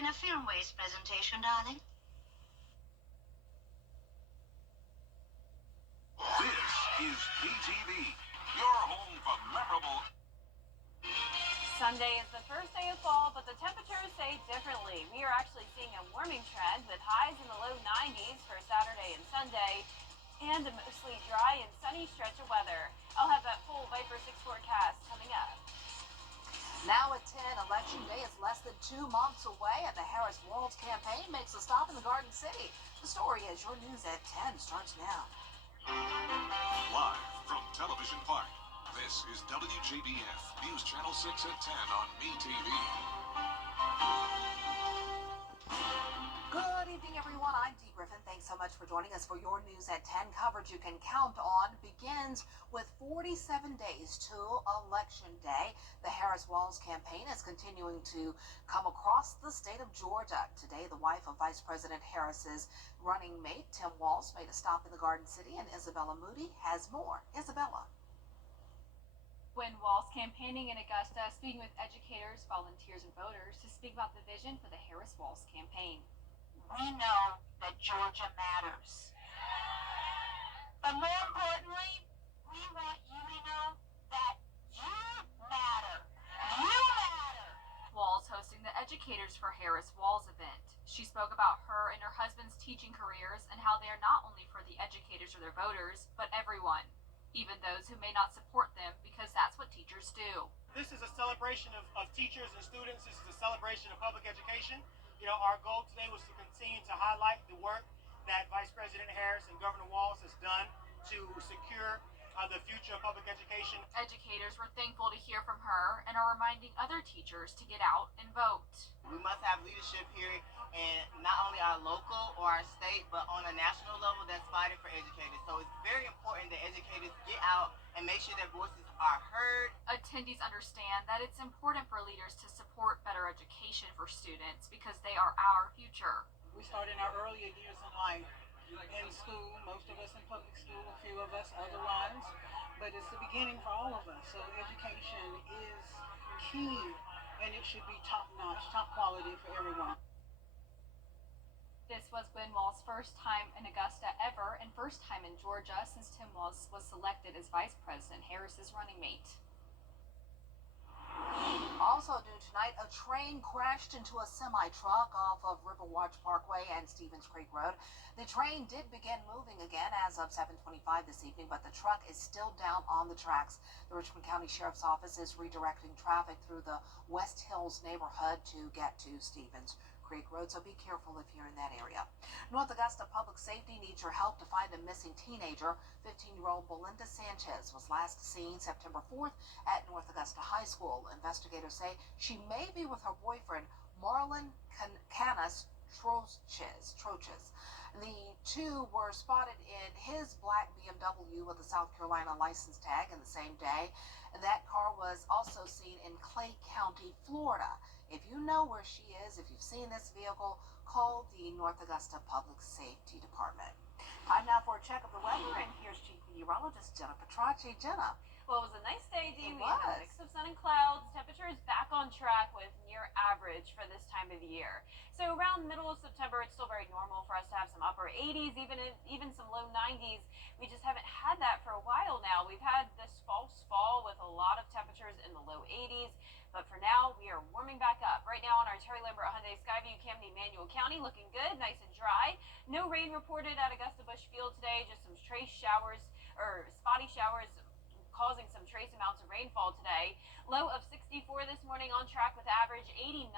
in a film waste presentation, darling. This is PTV, your home for memorable. Sunday is the first day of fall, but the temperatures say differently. We are actually seeing a warming trend with highs in the low 90s for Saturday and Sunday, and a mostly dry and sunny stretch of weather. I'll have that full Viper 6 forecast coming up. Now at 10, Election Day is less than 2 months away, and the Harris-Walz campaign makes a stop in the Garden City. The story is your news at 10 starts now. Live from Television Park, this is WJBF, News Channel 6 at 10 on MeTV. Good evening, everyone. I'm Dee Griffin. Thanks so much for joining us for your News at 10 coverage you can count on. Begins with 47 days to Election Day. The Harris-Walz campaign is continuing to come across the state of Georgia. Today, the wife of Vice President Harris's running mate, Tim Walz, made a stop in the Garden City, and Isabella Moody has more. Isabella. When Walz campaigning in Augusta, speaking with educators, volunteers, and voters to speak about the vision for the Harris-Walz campaign. We know that Georgia matters. But more importantly, we want you to know that you matter. You matter. Walz hosting the Educators for Harris-Walz event. She spoke about her and her husband's teaching careers and how they are not only for the educators or their voters, but everyone, even those who may not support them, because that's what teachers do. This is a celebration of teachers and students. This is a celebration of public education. You know, our goal today was to continue to highlight the work that Vice President Harris and Governor Walz has done to secure the future of public education. Educators were thankful to hear from her and are reminding other teachers to get out and vote. We must have leadership here in not only our local or our state, but on a national level that's fighting for educators. So it's very important that educators get out and make sure their voices are heard. Attendees understand that it's important for leaders to support better education for students because they are our future. We started in our earlier years in life in school, most of us in public school, a few of us otherwise, but it's the beginning for all of us. So education is key, and it should be top-notch, top quality for everyone. This was Gwen Walz's first time in Augusta ever and first time in Georgia since Tim Walz was selected as Vice President Harris's running mate. Also due tonight, a train crashed into a semi-truck off of Riverwatch Parkway and Stevens Creek Road. The train did begin moving again as of 7:25 this evening, but the truck is still down on the tracks. The Richmond County Sheriff's Office is redirecting traffic through the West Hills neighborhood to get to Stevens Creek Road, so be careful if you're in that area. North Augusta Public Safety needs your help to find a missing teenager. 15-year-old Belinda Sanchez was last seen September 4th at North Augusta High School. Investigators say she may be with her boyfriend, Marlon Canas Troches. The two were spotted in his black BMW with a South Carolina license tag in the same day. That car was also seen in Clay County, Florida. If you know where she is, if you've seen this vehicle, call the North Augusta Public Safety Department. Time now for a check of the weather, and here's Chief Meteorologist Jenna Petracci. Jenna. Well, it was a nice day, Dee. We was. had a mix of sun and clouds. Temperature is back on track with near average for this time of the year. So around the middle of September, it's still very normal for us to have some upper 80s, even some low 90s. We just haven't had that for a while now. We've had this false fall with a lot of temperatures in the low 80s. But for now, we are warming back up. Right now on our Terry Lambert Hyundai Skyview, Camden, Manual County, looking good, nice and dry. No rain reported at Augusta Bush Field today, just some trace showers or spotty showers causing some trace amounts of rainfall today. Low of 64 this morning, on track with average 89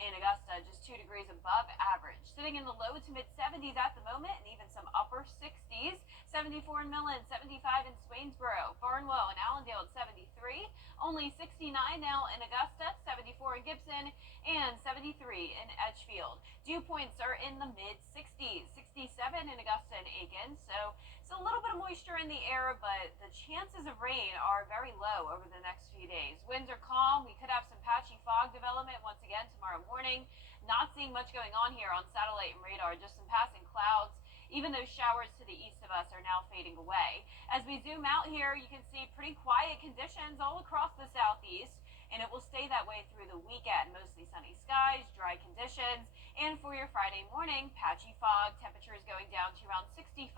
in Augusta, just 2 degrees above average. Sitting in the low to mid 70s at the moment, and even some upper 60s. 74 in Millen, 75 in Swainsboro, Barnwell and Allendale at 73. Only 69 now in Augusta, 74 in Gibson, and 73 in Edgefield. Dew points are in the mid 60s, 67 in Augusta and Aiken. So it's a little bit of moisture in the air, but the chances of rain are very low over the next few days. Winds are calm. We could have some patchy fog development once again tomorrow morning. Not seeing much going on here on satellite and radar, just some passing clouds. Even those showers to the east of us are now fading away. As we zoom out here, you can see pretty quiet conditions all across the southeast, and it will stay that way through the weekend. Mostly sunny skies. skies, dry conditions, and for your Friday morning, patchy fog. Temperatures going down to around 65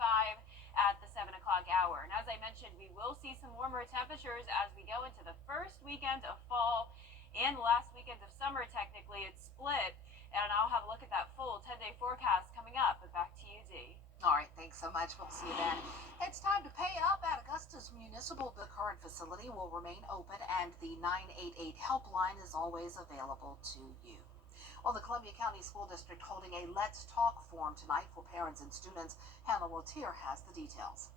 at the 7 o'clock hour. And as I mentioned, we will see some warmer temperatures as we go into the first weekend of fall and the last weekend of summer. Technically, it's split. And I'll have a look at that full 10-day forecast coming up. But back to you, Dee. All right, thanks so much. We'll see you then. It's time to pay up at Augusta's Municipal. The current facility will remain open, and the 988 helpline is always available to you. Well, the Columbia County School District holding a Let's Talk forum tonight for parents and students. Hannah Latier has the details.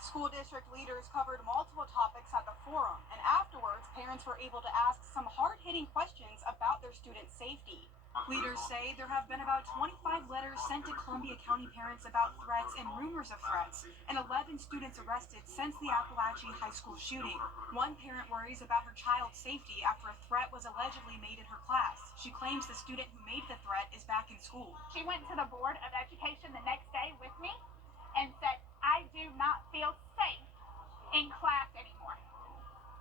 School district leaders covered multiple topics at the forum, and afterwards, parents were able to ask some hard-hitting questions about their students' safety. Leaders say there have been about 25 letters sent to Columbia County parents about threats and rumors of threats, and 11 students arrested since the Appalachia High School shooting. One parent worries about her child's safety after a threat was allegedly made in her class. She claims the student who made the threat is back in school. She went to the Board of Education the next day with me and said, "I do not feel safe in class anymore."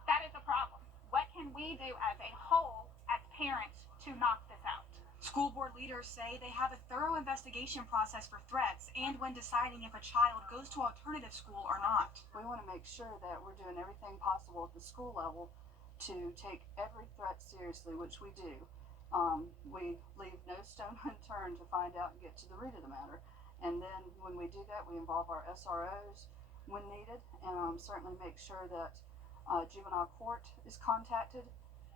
That is a problem. What can we do as a whole, as parents, to knock this out? School board leaders say they have a thorough investigation process for threats and when deciding if a child goes to alternative school or not. We want to make sure that we're doing everything possible at the school level to take every threat seriously, which we do. We leave no stone unturned to find out and get to the root of the matter. And then when we do that, we involve our SROs when needed, and certainly make sure that juvenile court is contacted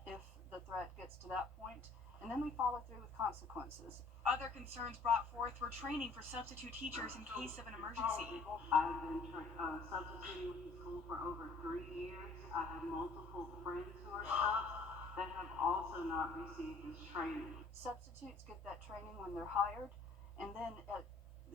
if the threat gets to that point. And then we follow through with consequences. Other concerns brought forth were training for substitute teachers in case of an emergency. I've been substituting with the school for over 3 years. I have multiple friends who are subs that have also not received this training. Substitutes get that training when they're hired, and then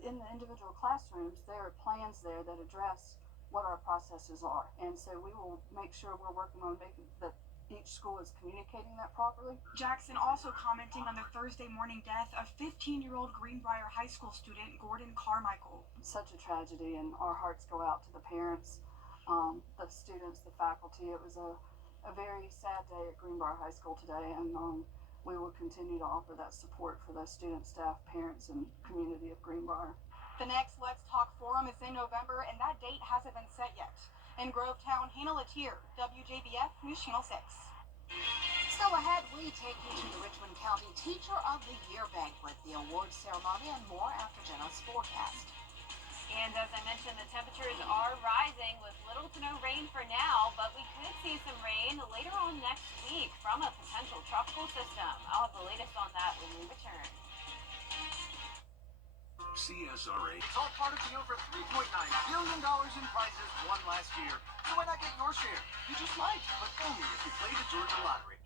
in the individual classrooms, there are plans there that address what our processes are. And so we will make sure we're working on making that each school is communicating that properly. Jackson also commenting on the Thursday morning death of 15-year-old Greenbrier High School student Gordon Carmichael. Such a tragedy, and our hearts go out to the parents, the students, the faculty. It was a very sad day at Greenbrier High School today, and we will continue to offer that support for those students, staff, parents, and community of Greenbrier. The next Let's Talk forum is in November, and that date hasn't been set yet. In Grovetown, Hannah Latier, WJBF News Channel 6. Still ahead, we take you to the Richmond County Teacher of the Year banquet, the awards ceremony, and more after Jenna's forecast. And as I mentioned, the temperatures are rising with little to no rain for now, but we could see some rain later on next week from a potential tropical system. I'll have the latest on that when we return. CSRA. It's all part of the over $3.9 billion in prizes won last year. So why not get your share? You just might, but only if you play the Georgia Lottery.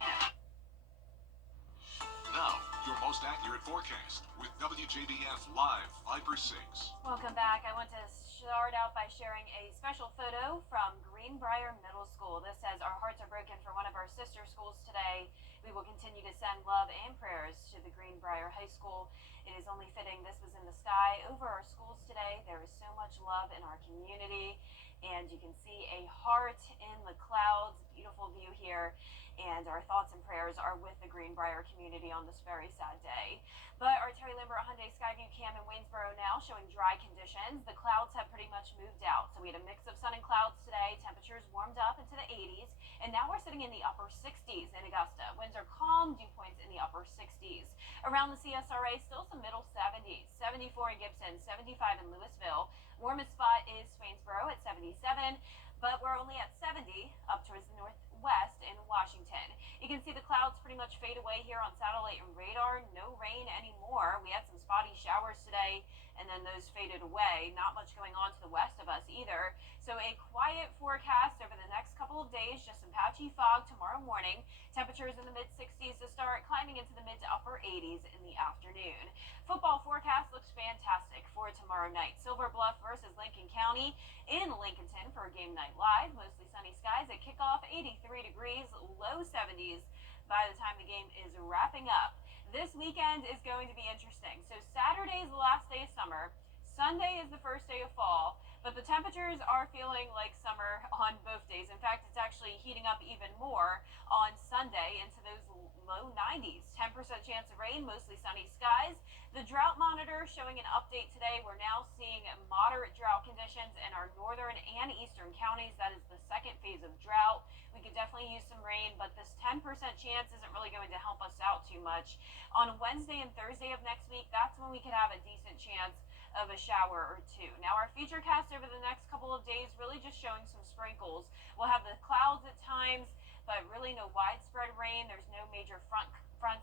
Now, your most accurate forecast with WJBF Live 5/6. Welcome back. I want to start out by sharing a special photo from Greenbrier Middle School. This says, "Our hearts are broken for one of our sister schools today. We will continue to send love and prayers to the Greenbrier High School. It is only fitting this was in the sky over our schools today. There is so much love in our community." And you can see a heart in the clouds. Beautiful view here. And our thoughts and prayers are with the Greenbrier community on this very sad day. But our Terry Lambert Hyundai Skyview Cam in Waynesboro now showing dry conditions. The clouds have pretty much moved out. So we had a mix of sun and clouds today. Temperatures warmed up into the 80s. And now we're sitting in the upper 60s in Augusta. Winds are calm, dew points in the upper 60s. Around the CSRA, still some middle 70s. 74 in Gibson, 75 in Louisville. Warmest spot is Swainsboro at 77. But we're only at 70 up towards the northwest in Washington. You can see the clouds pretty much fade away here on satellite and radar. No rain anymore. We had some spotty showers today, and then those faded away. Not much going on to the west of us either. So a quiet forecast over the next couple of days. Just some patchy fog tomorrow morning. Temperatures in the mid-60s to start, climbing into the mid to upper 80s in the afternoon. Football forecast looks fantastic for tomorrow night. Silver Bluff versus Lincoln County in Lincolnton for Game Night Live. Mostly sunny skies at kickoff, 83 degrees, low 70s by the time the game is wrapping up. This weekend is going to be interesting. So Saturday is the last day of summer. Sunday is the first day of fall, but the temperatures are feeling like summer on both days. In fact, it's actually heating up even more on Sunday into those low 90s. 10% chance of rain, mostly sunny skies. The drought monitor showing an update today. We're now seeing moderate drought conditions in our northern and eastern counties. That is the second phase of drought. We could definitely use some rain, but this 10% chance isn't really going to help us out too much. On Wednesday and Thursday of next week, that's when we could have a decent chance of a shower or two. Now, our futurecast over the next couple of days really just showing some sprinkles. We'll have the clouds at times, but really no widespread rain. There's no major fronts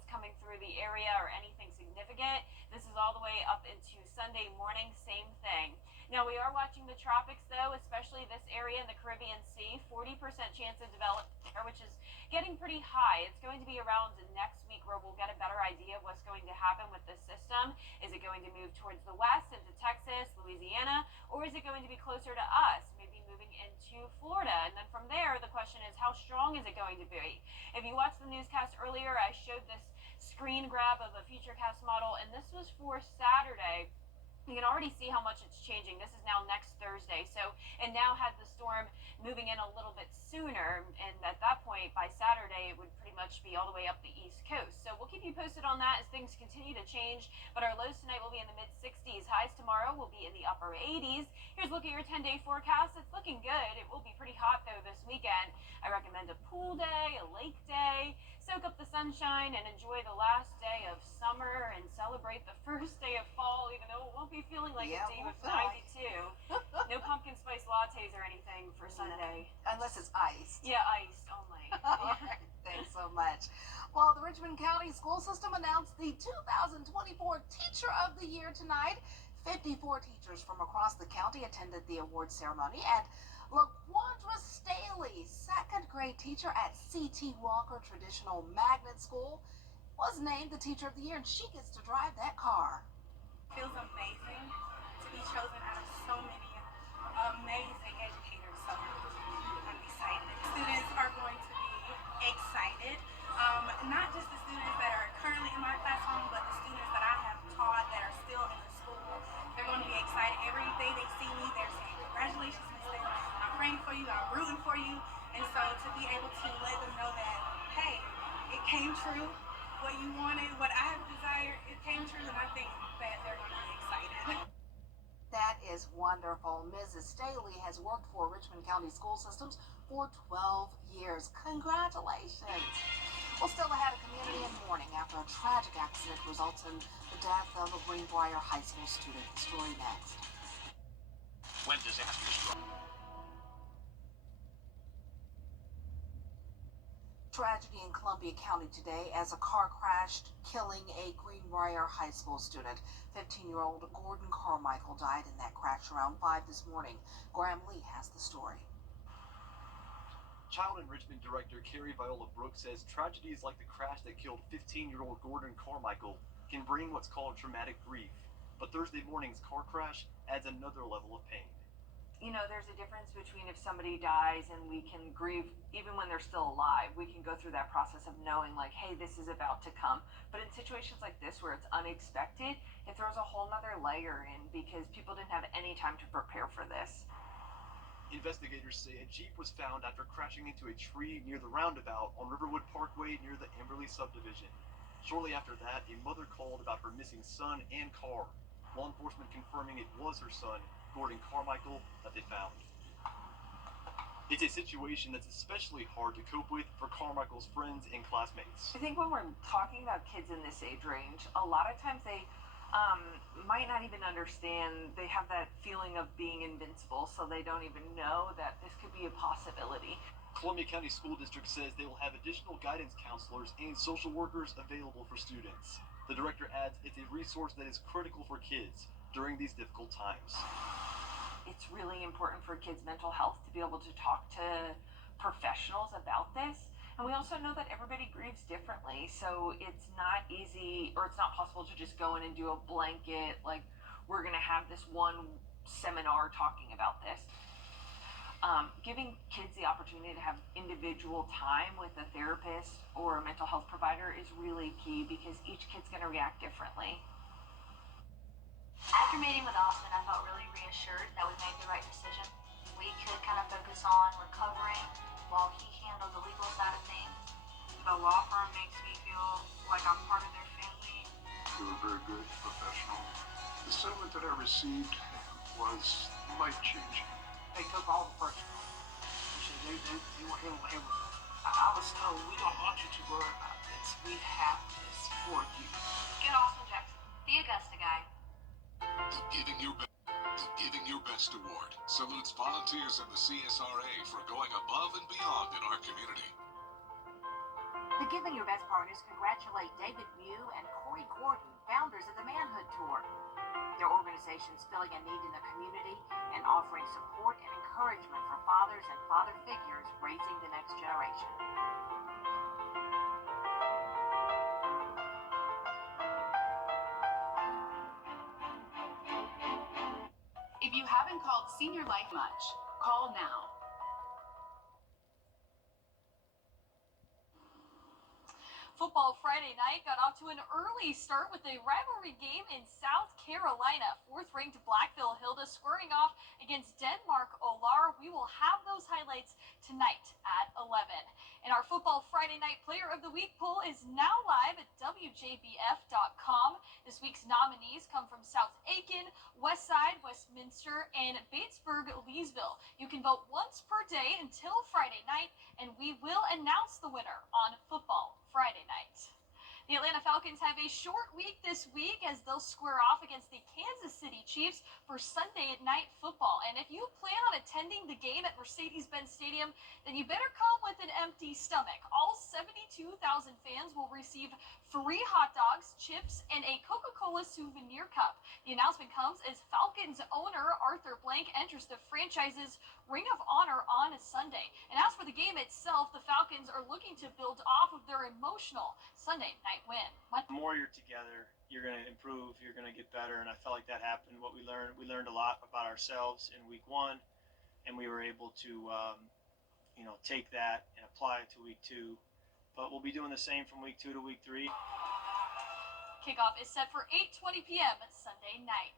coming through the area or anything significant. This is all the way up into Sunday morning, same thing. Now, we are watching the tropics, though, especially this area in the Caribbean Sea. 40% chance of development there, which is getting pretty high. It's going to be around next week where we'll get a better idea of what's going to happen with this system. Is it going to move towards the west into Texas, Louisiana, or is it going to be closer to us, maybe moving into Florida? And then from there, the question is, how strong is it going to be? If you watched the newscast earlier, I showed this screen grab of a futurecast model, and this was for Saturday. You can already see how much it's changing. This is now next Thursday. So it now had the storm moving in a little bit sooner. And at that point, by Saturday, it would pretty much be all the way up the East Coast. So we'll keep you posted on that as things continue to change. But our lows tonight will be in the mid-60s. Highs tomorrow will be in the upper 80s. Here's a look at your 10-day forecast. It's looking good. It will be pretty hot, though, this weekend. I recommend a pool day, a lake day. Soak up the sunshine and enjoy the last day of summer and celebrate the first day of fall, even though it won't be feeling like a day with 92. No pumpkin spice lattes or anything for Sunday. Unless it's iced. Yeah, iced only. All right, thanks so much. Well, the Richmond County School System announced the 2024 Teacher of the Year tonight. 54 teachers from across the county attended the award ceremony, and LaQuandra Staley, second grade teacher at C.T. Walker Traditional Magnet School, was named the Teacher of the Year, and she gets to drive that car. It feels amazing to be chosen out of so many amazing educators. So I'm excited. Students are going to be excited. Not just the students that are currently in my classroom, but the students that I have taught that are still in the school. They're going to be excited. Every day they see me, they're saying, "Congratulations, Miss Staley. I'm praying for you. I'm rooting for you." And so to be able to let them know that, hey, it came true. What you wanted, what I have desired, it came true, and I think that they're going to be excited. That is wonderful. Mrs. Staley has worked for Richmond County School Systems for 12 years. Congratulations. Well, still ahead, a community in mourning after a tragic accident results in the death of a Greenbrier High School student. The story next. When disaster struck. Tragedy in Columbia County today as a car crashed, killing a Greenbrier High School student. 15-year-old Gordon Carmichael died in that crash around 5 this morning. Graham Lee has the story. Child Enrichment Director Carrie Viola Brooks says tragedies like the crash that killed 15-year-old Gordon Carmichael can bring what's called traumatic grief. But Thursday morning's car crash adds another level of pain. You know, there's a difference between if somebody dies and we can grieve even when they're still alive. We can go through that process of knowing, like, hey, this is about to come. But in situations like this where it's unexpected, it throws a whole nother layer in because people didn't have any time to prepare for this. Investigators say a Jeep was found after crashing into a tree near the roundabout on Riverwood Parkway near the Amberley subdivision. Shortly after that, a mother called about her missing son and car. Law enforcement confirming it was her son, Gordon Carmichael, that they found. It's a situation that's especially hard to cope with for Carmichael's friends and classmates. I think when we're talking about kids in this age range, a lot of times they might not even understand. They have that feeling of being invincible, so they don't even know that this could be a possibility. Columbia County School District says they will have additional guidance counselors and social workers available for students. The director adds it's a resource that is critical for kids during these difficult times. It's really important for kids' mental health to be able to talk to professionals about this. And we also know that everybody grieves differently, so it's not easy, or it's not possible to just go in and do a blanket, like, we're going to have this one seminar talking about this. Giving kids the opportunity to have individual time with a therapist or a mental health provider is really key because each kid's going to react differently. After meeting with Austin, I felt really reassured that we made the right decision. We could kind of focus on recovering while he handled the legal side of things. But the law firm makes me feel like I'm part of their family. You were very good, professional. The settlement that I received was life-changing. They took all the personal. I was told, we don't want you to worry about this. We have this for you. Get Austin Jackson, the Augusta guy. The Giving Your Best Award salutes volunteers in the CSRA for going above and beyond in our community. The Giving Your Best partners congratulate David Mew and Corey Gordon, founders of the Manhood Tour. Their organizations filling a need in the community and offering support and encouragement for fathers and father figures raising the next generation. If you haven't called Senior Life much, call now. Football Friday night got off to an early start with a rivalry game in South Carolina. Fourth-ranked Blackville Hilda squaring off against Denmark Olar. We will have those highlights tonight at 11. And our Football Friday Night Player of the Week poll is now live at WJBF.com. This week's nominees come from South Aiken, Westside, Westminster, and Batesburg-Leesville. You can vote once per day until Friday night, and we will announce the winner on Football Friday night. The Atlanta Falcons have a short week this week as they'll square off against the Kansas City Chiefs for Sunday Night Football. And if you plan on attending the game at Mercedes-Benz Stadium, then you better come with an empty stomach. All 72,000 fans will receive free hot dogs, chips, and a Coca-Cola souvenir cup. The announcement comes as Falcons owner Arthur Blank enters the franchise's Ring of Honor on Sunday. And as for the game itself, the Falcons are looking to build off of their emotional Sunday night win. The more you're together, you're going to improve, you're going to get better, and I felt like that happened. What we learned a lot about ourselves in week one, and we were able to, take that and apply it to week two. But we'll be doing the same from week 2 to week 3. Kickoff is set for 8:20 p.m. Sunday night.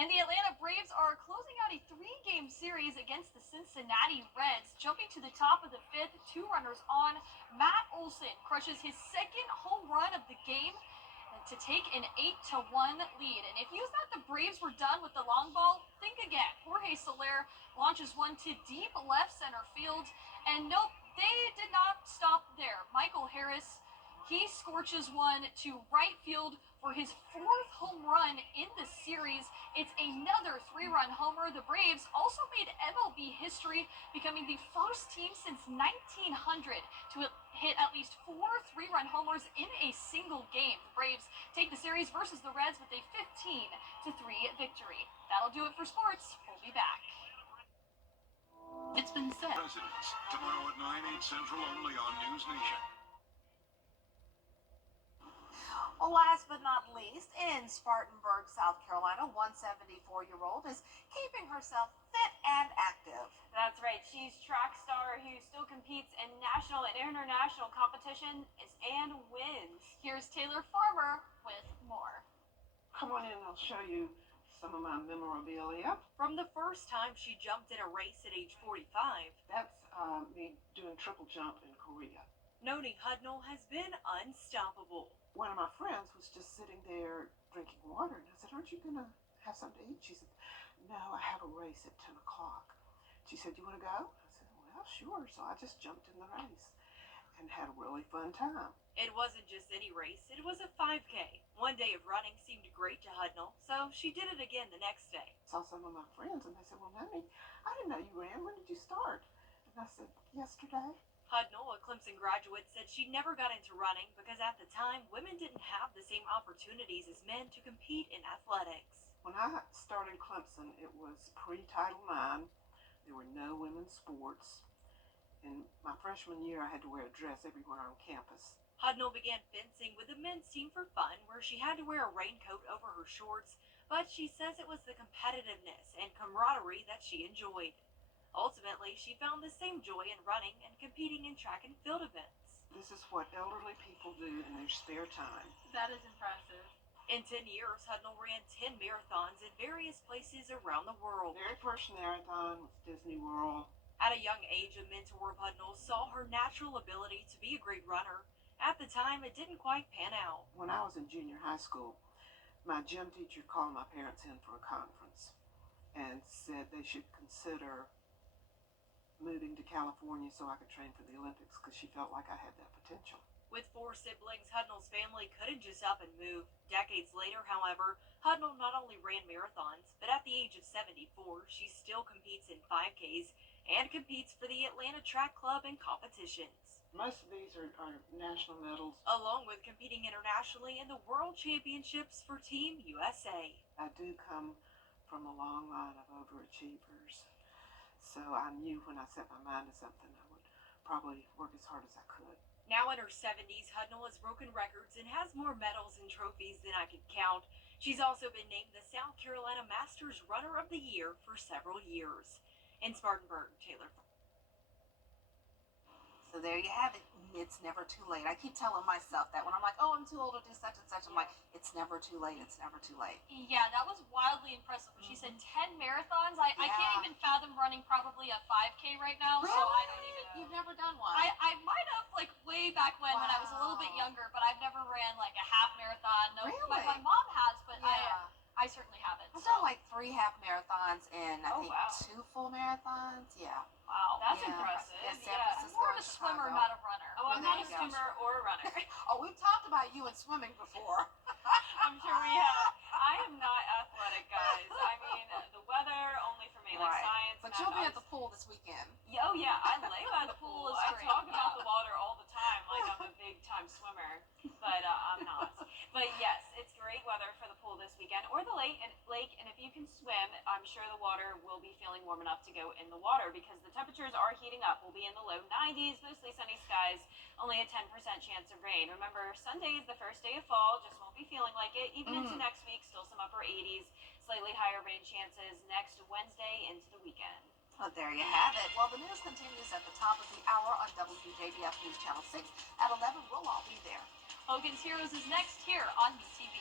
And the Atlanta Braves are closing out a 3-game series against the Cincinnati Reds. Jumping to the top of the 5th, 2 runners on. Matt Olson crushes his second home run of the game to take an 8-1 lead. And if you thought the Braves were done with the long ball, think again. Jorge Soler launches one to deep left center field. And nope, they did not stop there. Michael Harris, he scorches one to right field for his 4th home run in the series. It's another 3-run homer. The Braves also made MLB history, becoming the first team since 1900 to hit at least 4 3-run homers in a single game. The Braves take the series versus the Reds with a 15-3 victory. That'll do it for sports. We'll be back. It's been said. Presidents, tomorrow at 9, 8 Central, only on News Nation. Last but not least, in Spartanburg, South Carolina, 174-year-old is keeping herself fit and active. That's right. She's track star who still competes in national and international competition and wins. Here's Taylor Farmer with more. Come on in, I'll show you some of my memorabilia. From the first time she jumped in a race at age 45. That's me doing triple jump in Korea. Noni Hudnall has been unstoppable. One of my friends was just sitting there drinking water, and I said, aren't you going to have something to eat? She said, no, I have a race at 10 o'clock. She said, you want to go? I said, well, sure. So I just jumped in the race and had a really fun time. It wasn't just any race, it was a 5K. One day of running seemed great to Hudnall, so she did it again the next day. Saw some of my friends, and they said, well, Noni, I didn't know you ran. When did you start? And I said, yesterday. Hudnall, a Clemson graduate, said she never got into running because at the time, women didn't have the same opportunities as men to compete in athletics. When I started Clemson, it was pre-Title IX. There were no women's sports. In my freshman year, I had to wear a dress everywhere on campus. Hudnall began fencing with the men's team for fun, where she had to wear a raincoat over her shorts, but she says it was the competitiveness and camaraderie that she enjoyed. Ultimately, she found the same joy in running and competing in track and field events. This is what elderly people do in their spare time. That is impressive. In 10 years, Hudnall ran 10 marathons in various places around the world. Very first marathon was Disney World. At a young age, a mentor of Hudnall saw her natural ability to be a great runner At the time, it didn't quite pan out. When I was in junior high school, my gym teacher called my parents in for a conference and said they should consider moving to California so I could train for the Olympics because she felt like I had that potential. With 4 siblings, Hudnall's family couldn't just up and move. Decades later, however, Hudnall not only ran marathons, but at the age of 74, she still competes in 5Ks and competes for the Atlanta Track Club in competitions. Most of these are national medals. Along with competing internationally in the World Championships for Team USA. I do come from a long line of overachievers, so I knew when I set my mind to something I would probably work as hard as I could. Now in her 70s, Hudnall has broken records and has more medals and trophies than I could count. She's also been named the South Carolina Masters Runner of the Year for several years. In Spartanburg, Taylor. So there you have it. It's never too late. I keep telling myself that when I'm like, oh, I'm too old to do such and such. I'm like, it's never too late. It's never too late. Yeah, that was wildly impressive. She said 10 marathons. I can't even fathom running probably a 5K right now. Really? So I don't even. You've never done one? I might have, like, way back when I was a little bit younger, but I've never ran, like, a half marathon. No, Really? my mom has, but Yeah. I certainly haven't. I've done like 3 half marathons and I think 2 full marathons. Yeah. Wow, that's Yeah. impressive. Yeah, San I'm Francisco more of a and swimmer, Chicago. not a runner. Oh, I'm there not a you go. swimmer or a runner. Oh, we've talked about you in swimming before. I'm sure we have. I am not athletic, guys. I mean, the weather only for me, like science. But and you'll be I at the pool this weekend. Yeah, oh yeah, I lay by the pool. I Great. talk about the water all the time, like I'm a big time swimmer, but I'm not. But yes, it's great weather for the pool this weekend or the lake. And if you can swim, I'm sure the water will be feeling warm enough to go in the water because the temperatures are heating up. We'll be in the low 90s, mostly sunny skies, only a 10% chance of rain. Remember, Sunday is the first day of fall, just won't be feeling like it. Even into next week, still some upper 80s, slightly higher rain chances next Wednesday into the weekend. Well, there you have it. Well, the news continues at the top of the hour on WJBF News Channel 6. At 11, we'll all be there. Hogan's Heroes is next here on UTV.